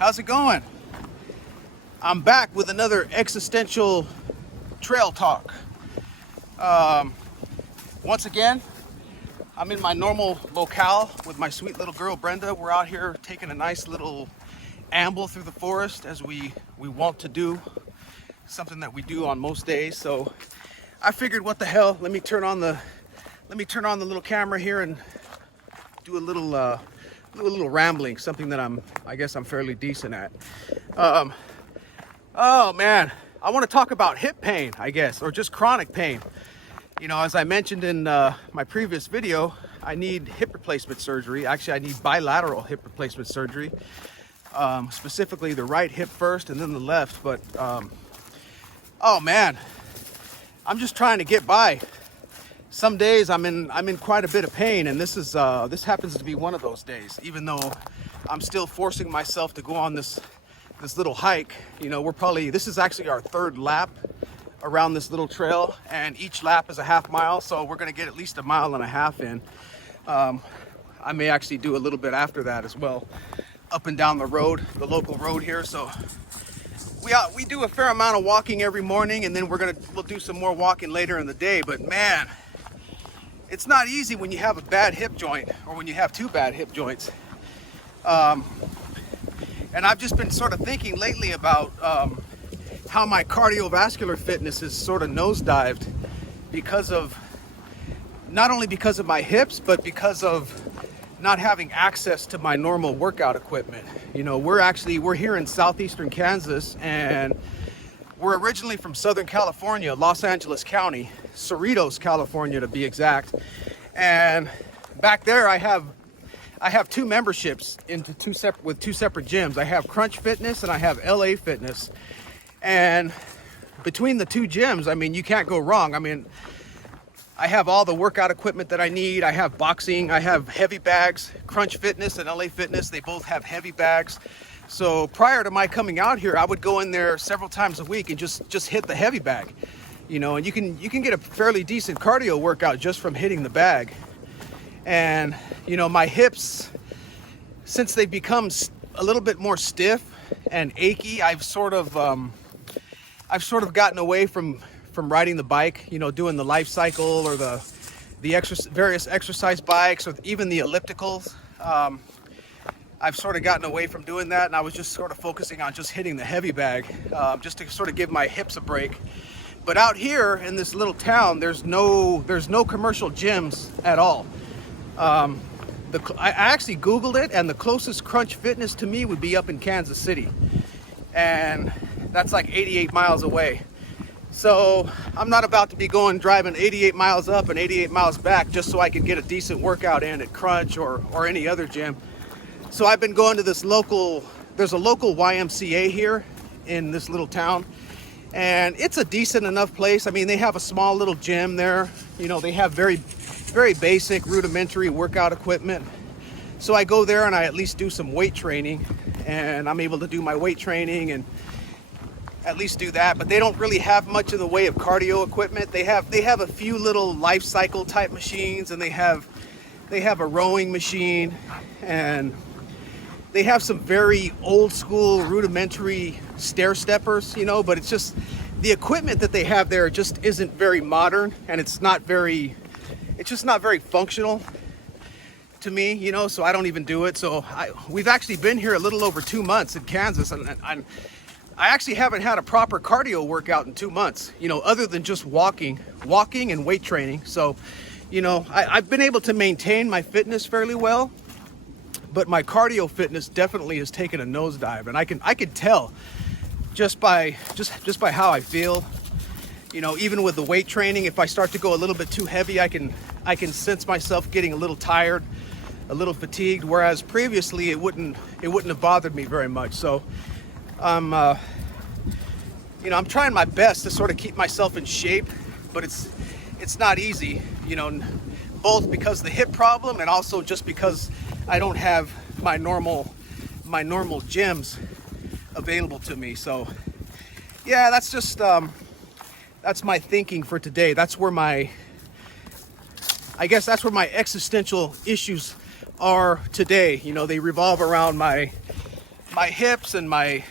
How's it going? I'm back with another existential trail talk. Once again, I'm in my normal locale with my sweet little girl Brenda. We're out here taking a nice little amble through the forest as we want to do, something that we do on most days. So I figured, what the hell, let me turn on the little camera here and do a little rambling, something that I guess I'm fairly decent at. Oh man, I want to talk about hip pain, I guess, or just chronic pain. You know, as I mentioned in my previous video, I need hip replacement surgery. Actually, I need bilateral hip replacement surgery, specifically the right hip first and then the left. But oh man, I'm just trying to get by. Some days I'm in quite a bit of pain, and this happens to be one of those days. Even though I'm still forcing myself to go on this little hike. You know, this is actually our third lap around this little trail, and each lap is a half mile, so we're gonna get at least a mile and a half in. I may actually do a little bit after that as well, up and down the road, the local road here. So we do a fair amount of walking every morning, and then we'll do some more walking later in the day. But man, it's not easy when you have a bad hip joint, or when you have two bad hip joints. And I've just been sort of thinking lately about how my cardiovascular fitness is sort of nosedived not only because of my hips, but because of not having access to my normal workout equipment. You know, we're here in southeastern Kansas, and we're originally from Southern California, Los Angeles County, Cerritos, California to be exact. And back there I have two memberships with two separate gyms. I have Crunch Fitness and I have LA Fitness. And between the two gyms, I mean, you can't go wrong. I mean, I have all the workout equipment that I need. I have boxing, I have heavy bags. Crunch Fitness and LA Fitness, they both have heavy bags. So prior to my coming out here, I would go in there several times a week and just hit the heavy bag. You know, and you can get a fairly decent cardio workout just from hitting the bag. And you know, my hips, since they've become a little bit more stiff and achy, I've sort of gotten away from riding the bike, you know, doing the Life Cycle or the various exercise bikes, or even the ellipticals. I've sort of gotten away from doing that, and I was just sort of focusing on just hitting the heavy bag, just to sort of give my hips a break. But out here in this little town, there's no commercial gyms at all. I actually Googled it, and the closest Crunch Fitness to me would be up in Kansas City, and that's like 88 miles away. So I'm not about to be driving 88 miles up and 88 miles back just so I can get a decent workout in at Crunch or any other gym. So I've been going to there's a local YMCA here in this little town, and it's a decent enough place. I mean, they have a small little gym there. You know, they have very, very basic rudimentary workout equipment. So I go there and I at least do some weight training, and I'm able to do my weight training and at least do that. But they don't really have much in the way of cardio equipment. They have a few little Life Cycle type machines, and they have a rowing machine, and they have some very old school rudimentary stair steppers, you know, but it's just the equipment that they have there just isn't very modern, and it's just not very functional to me, you know, so I don't even do it. So we've actually been here a little over 2 months in Kansas, and I actually haven't had a proper cardio workout in 2 months, you know, other than just walking and weight training. So, you know, I've been able to maintain my fitness fairly well, but my cardio fitness definitely has taken a nosedive, and I can tell just by how I feel. You know, even with the weight training, if I start to go a little bit too heavy, I can sense myself getting a little tired, a little fatigued, whereas previously it wouldn't have bothered me very much. So I'm trying my best to sort of keep myself in shape, but it's not easy, you know, both because of the hip problem and also just because I don't have my normal gyms available to me. So yeah, that's just that's my thinking for today. That's where my existential issues are today. You know, they revolve around my my hips and my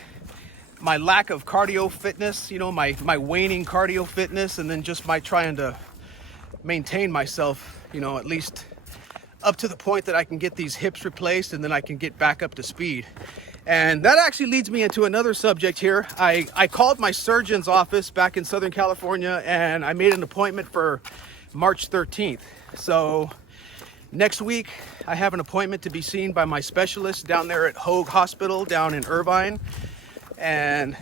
lack of cardio fitness, you know, my waning cardio fitness, and then just my trying to maintain myself, you know, at least up to the point that I can get these hips replaced and then I can get back up to speed. And that actually leads me into another subject here. I called my surgeon's office back in Southern California and I made an appointment for March 13th. So next week I have an appointment to be seen by my specialist down there at Hoag Hospital down in Irvine. And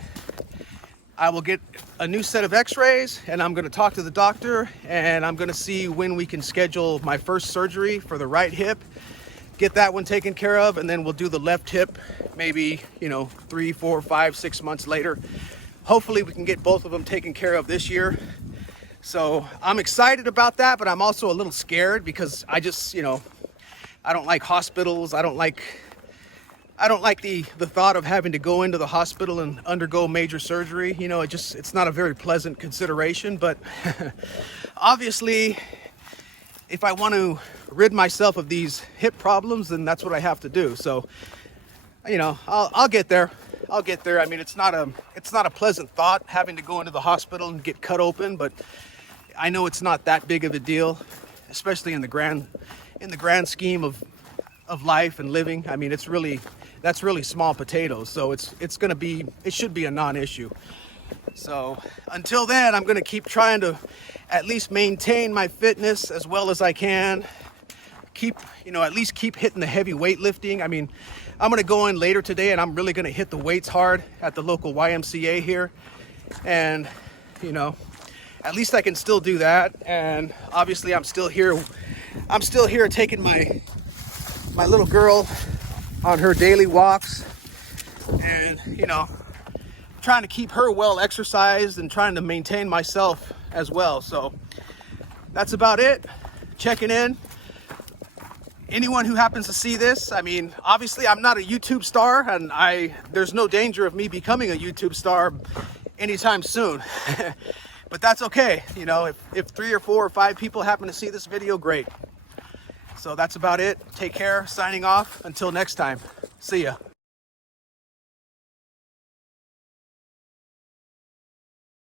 I will get a new set of x-rays and I'm going to talk to the doctor and I'm going to see when we can schedule my first surgery for the right hip, get that one taken care of, and then we'll do the left hip maybe, you know, 3, 4, 5, 6 months later. Hopefully we can get both of them taken care of this year. So I'm excited about that, but I'm also a little scared because I just, you know, I don't like hospitals. I don't like the thought of having to go into the hospital and undergo major surgery. You know, it's not a very pleasant consideration, but obviously if I want to rid myself of these hip problems, then that's what I have to do. So, you know, I'll get there. I'll get there. I mean, it's not a pleasant thought having to go into the hospital and get cut open, but I know it's not that big of a deal, especially in the grand scheme of life and living. I mean, that's really small potatoes. So it should be a non-issue. So until then, I'm going to keep trying to at least maintain my fitness as well as I can. At least keep hitting the heavy weightlifting. I mean, I'm going to go in later today and I'm really going to hit the weights hard at the local YMCA here. And, you know, at least I can still do that. And obviously I'm still here taking my little girl on her daily walks and, you know, trying to keep her well exercised and trying to maintain myself as well. So that's about it. Checking in. Anyone who happens to see this, I mean, obviously I'm not a YouTube star and there's no danger of me becoming a YouTube star anytime soon. But that's okay. You know, if 3 or 4 or 5 people happen to see this video, great. So that's about it. Take care. Signing off. Until next time. See ya.